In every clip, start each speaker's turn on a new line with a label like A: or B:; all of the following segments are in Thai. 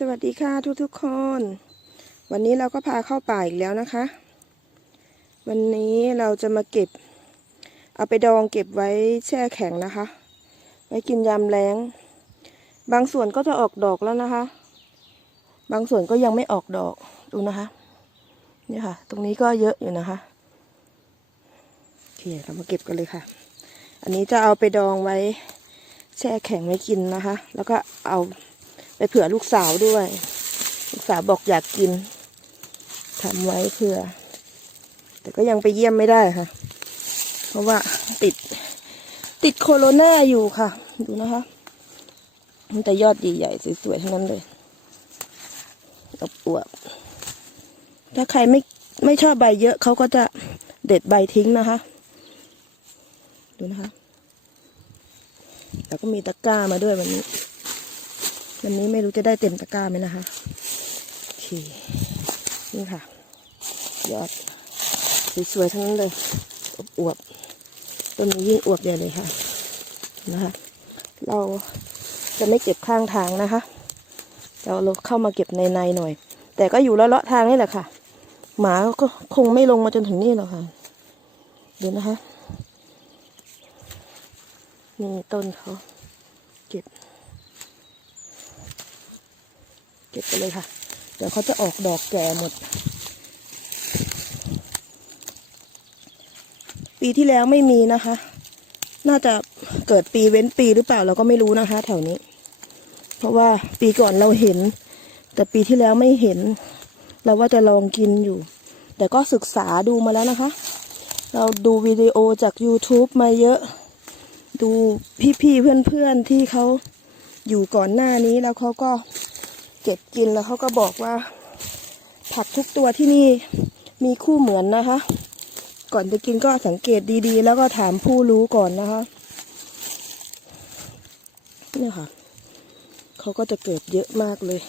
A: สวัสดีค่ะทุกทุกๆคน วันนี้เราก็พาเข้าป่าอีกแล้วนะคะ วันนี้เราจะมาเก็บ เอาไปดองเก็บไว้แช่แข็งนะคะ ไว้กินยามแล้ง บางส่วนก็จะออกดอกแล้วนะคะ บางส่วนก็ยังไม่ออกดอกดูนะคะนี่ค่ะ ตรงนี้ก็เยอะอยู่นะคะโอเคเรามาเก็บกันเลยค่ะ อันนี้จะเอาไปดองไว้แช่แข็งไว้กินนะคะ แล้วก็เอา ไปเผื่อลูกสาวด้วย ลูกสาวบอกอยากกินทำไว้เผื่อ แต่ก็ยังไปเยี่ยมไม่ได้ค่ะ เพราะว่าติด ติดโคโรนาอยู่ค่ะ ดูนะคะ มันแต่ยอดใหญ่ๆสวยๆทั้งนั้นเลยอบอวบถ้าใครไม่ไม่ชอบใบเยอะเขาก็จะเด็ดใบทิ้งนะคะ ดูนะคะ แล้วก็มีตะกร้ามาด้วยวันนี้ วันนี้ไม่รู้จะได้เต็มตะกร้าไหมนะคะโอเคนี่ค่ะ ยอดสวยๆทั้งนั้นเลยอวบๆต้นนี้ยิ่งอวบใหญ่เลยค่ะนะคะ เราจะไม่เก็บข้างทางนะคะเราเราเข้ามาเก็บในในๆหน่อย แต่ก็อยู่เลาะๆทางนี่แหละค่ะ หมาก็คงไม่ลงมาจนถึงนี่หรอกค่ะเดูนะคะนี่ต้นเขาเก็บ เก็บไปเลยค่ะ เดี๋ยวเขาจะออกดอกแก่หมด ปีที่แล้วไม่มีนะคะ น่าจะเกิดปีเว้นปีหรือเปล่าเราก็ไม่รู้นะคะ แถวนี้ เพราะว่าปีก่อนเราเห็น แต่ปีที่แล้วไม่เห็น เราว่าจะลองกินอยู่ แต่ก็ศึกษาดูมาแล้วนะคะ เราดูวิดีโอจาก YouTube มาเยอะ ดูพี่ๆเพื่อนๆที่เขาอยู่ก่อนหน้านี้แล้วเขาก็ เก็บกินแล้วเขาก็บอกว่า ผักทุกตัวที่นี่มีคู่เหมือนนะคะ ก่อนจะกินก็สังเกตดีๆ แล้วก็ถามผู้รู้ก่อนนะคะเนี่ยค่ะเขาก็จะเกิดเยอะมากเลย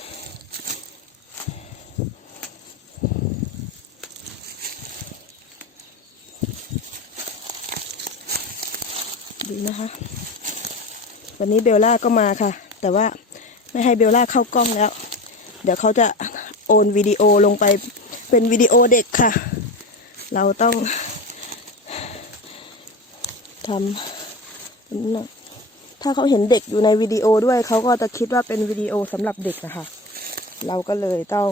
A: ดีนะคะ วันนี้เบลล่าก็มาค่ะ แต่ว่า ไม่ให้เบลล่าเข้ากล้องแล้ว เดี๋ยวเขาจะโอนวิดีโอลงไปเป็นวิดีโอเด็กค่ะ เราต้องทำถ้าเขาเห็นเด็กอยู่ในวิดีโอด้วยเขาก็จะคิดว่าเป็นวิดีโอสำหรับเด็กนะคะ เราก็เลยต้อง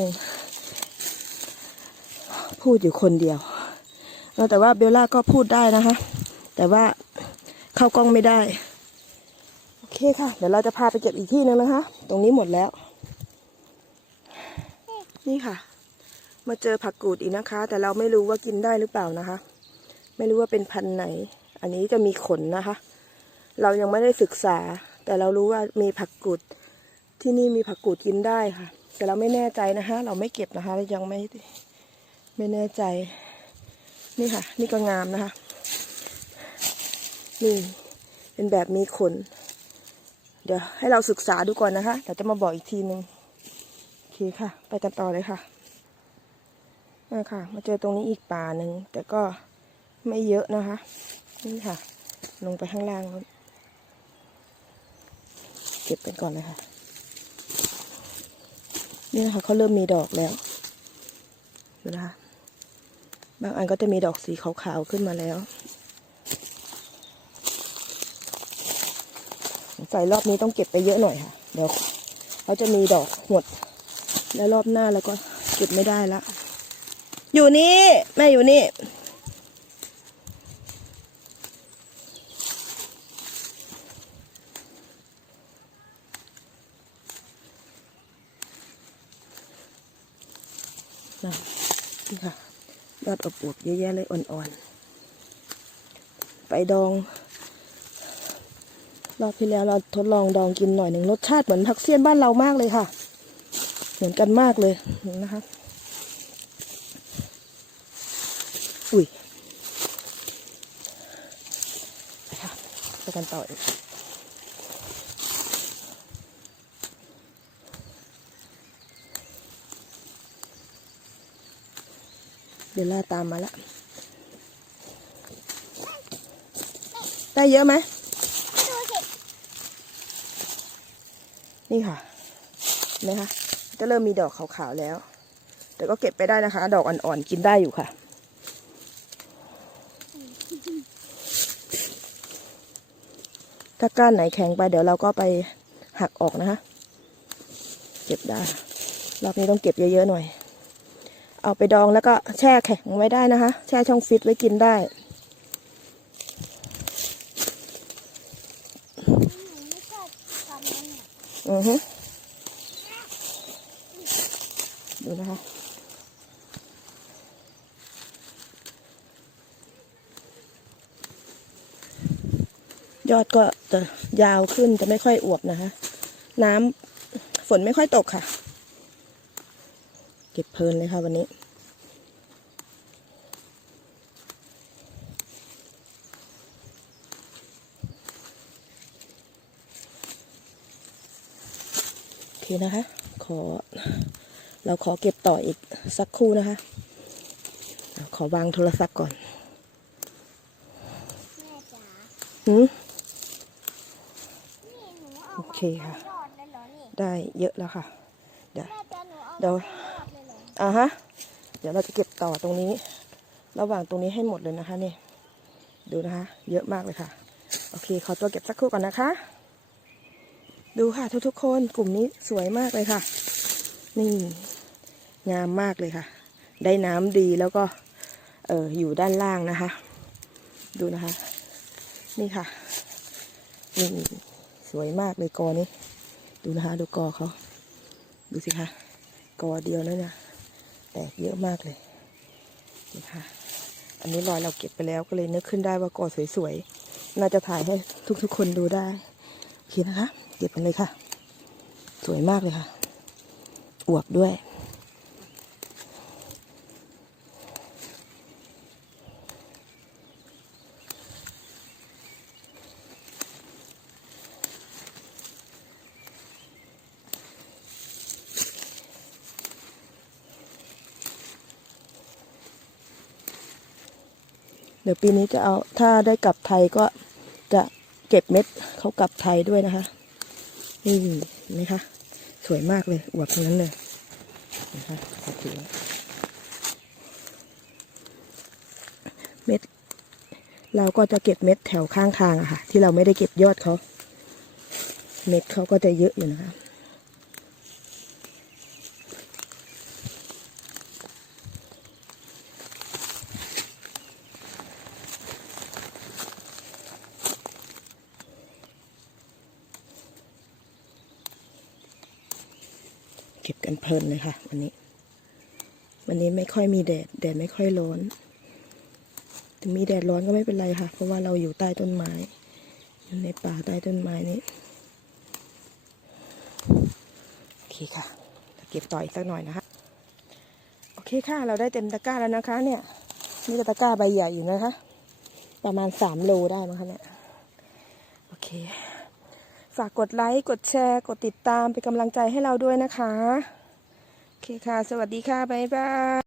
A: พูดอยู่คนเดียว แต่ว่าเบลล่าก็พูดได้นะคะ แต่ว่าเข้ากล้องไม่ได้ เคค่ะ เดี๋ยวเราจะพาไปเก็บอีกที่นึงนะคะ ตรงนี้หมดแล้ว นี่ค่ะ มาเจอผักกูดอีกนะคะ แต่เราไม่รู้ว่ากินได้หรือเปล่านะคะ ไม่รู้ว่าเป็นพันธุ์ไหน อันนี้จะมีขนนะคะ เรายังไม่ได้ศึกษา แต่เรารู้ว่ามีผักกูดที่นี่มีผักกูดกินได้ค่ะ แต่เราไม่แน่ใจนะคะ เราไม่เก็บนะคะยังไม่ไม่แน่ใจ นี่ค่ะ นี่ก็งามนะคะ นี่ เป็นแบบมีขน เดี๋ยวให้เราศึกษาดูก่อนนะคะเดี๋ยวจะมาบอกอีกทีหนึ่งโอเคค่ะ ไปกันต่อเลยค่ะมาค่ะมาเจอตรงนี้อีกป่าหนึ่งแต่ก็ไม่เยอะนะคะ นี่ค่ะ ลงไปข้างล่างเก็บกันก่อนเลยค่ะ นี่นะคะเขาเริ่มมีดอกแล้วดูนะคะบางอันก็จะมีดอกสีขาวๆขึ้นมาแล้ว ใส่รอบนี้ต้องเก็บไปเยอะหน่อยค่ะ เดี๋ยวเขาจะมีดอกหมด แล้วรอบหน้าแล้วก็เก็บไม่ได้ละ อยู่นี่แม่อยู่นี่นะนี่ค่ะยอดอบอวบเยอะแยะเลยอ่อนๆ ไปดอง รอบที่แล้วเราทดลองดองกินหน่อยหนึ่งรสชาติเหมือนผักเสี้ยนบ้านเรามากเลยค่ะ เหมือนกันมากเลยนะคะ อุ้ยไปค่ะไปกันต่ออีกเดี๋ยวล่าตามมาละ ได้เยอะไหม นี่ค่ะเห็นไหมคะจะเริ่มมีดอกขาวๆแล้ว แต่ก็เก็บไปได้นะคะ ดอกอ่อนๆกินได้อยู่ค่ะ ถ้าก้านไหนแข็งไปเดี๋ยวเราก็ไปหักออกนะคะ เก็บได้รอบนี้ต้องเก็บเยอะๆหน่อย เอาไปดองแล้วก็แช่แข็งไว้ได้นะคะ แช่ช่องฟิตไว้กินได้
B: หนูไม่ชอบทำนั่นน่ะ
A: ฮะดูนะคะยอดก็จะยาวขึ้นจะไม่ค่อยอวบนะคะ น้ำฝนไม่ค่อยตกค่ะ เก็บเพลินเลยค่ะวันนี้ โอเคนะคะ ขอ เราขอเก็บต่ออีกสักครู่นะคะ ขอวางโทรศัพท์ก่อน
B: แม่จ๋า
A: หืม
B: นี่หนูเอา
A: โอเคค่ะ
B: ยอดเลยเหรอนี่
A: ได้เยอะแล้วค่ะ เดี๋ยว
B: แม่จ๋าหนูเอา
A: เดี๋ยว
B: ยอดเลยเหรอ
A: อ่าฮะ เดี๋ยวเราจะเก็บต่อตรงนี้ ระหว่างตรงนี้ให้หมดเลยนะคะนี่ ดูนะคะ เยอะมากเลยค่ะ โอเค ขอตัวเก็บสักครู่ก่อนนะคะ ดูค่ะทุกๆคนกลุ่มนี้สวยมากเลยค่ะ นี่ งามมากเลยค่ะ ได้น้ำดีแล้วก็เอออยู่ด้านล่างนะคะ ดูนะคะ นี่ค่ะนี่สวยมากเลยกอนี้ ดูนะคะ ดูกอเขาดูสิคะกอเดียวแล้วนี่ยแตกเยอะมากเลยนี่ค่ะอันนี้รอยเราเก็บไปแล้วก็เลยนึกขึ้นได้ว่ากอสวยๆ น่าจะถ่ายให้ทุกๆคนดูได้ เคนะคะ เก็บกันเลยค่ะ สวยมากเลยค่ะ อวบด้วยเดี๋ยวปีนี้จะเอาถ้าได้กลับไทยก็ เก็บเม็ดเขากลับไทยด้วยนะคะ นี่เห็นไหมคะ สวยมากเลย อวบทั้งนั้นเลยนะคะขอเคเม็ด เราก็จะเก็บเม็ดแถวข้างทางอะค่ะ ที่เราไม่ได้เก็บยอดเขา เม็ดเขาก็จะเยอะอยู่นะคะ เก็บกันเพลินเลยค่ะวันนี้ วันนี้ไม่ค่อยมีแดดแดดไม่ค่อยร้อนถึงมีแดดร้อนก็ไม่เป็นไรค่ะ เพราะว่าเราอยู่ใต้ต้นไม้ อยู่ในป่าใต้ต้นไม้นี้โอเคค่ะเดี๋ยวเก็บต่ออีกสักหน่อยนะคะโอเคค่ะ เราได้เต็มตะกร้าแล้วนะคะ เนี่ยนี่ก็ตะกร้าใบใหญ่อยู่นะคะ ประมาณสามโลได้มั้งคะเนี่ยโอเค ฝากกดไลค์ กดแชร์ กดติดตามเป็นกำลังใจให้เราด้วยนะคะ โอเคค่ะ สวัสดีค่ะ บ๊ายบาย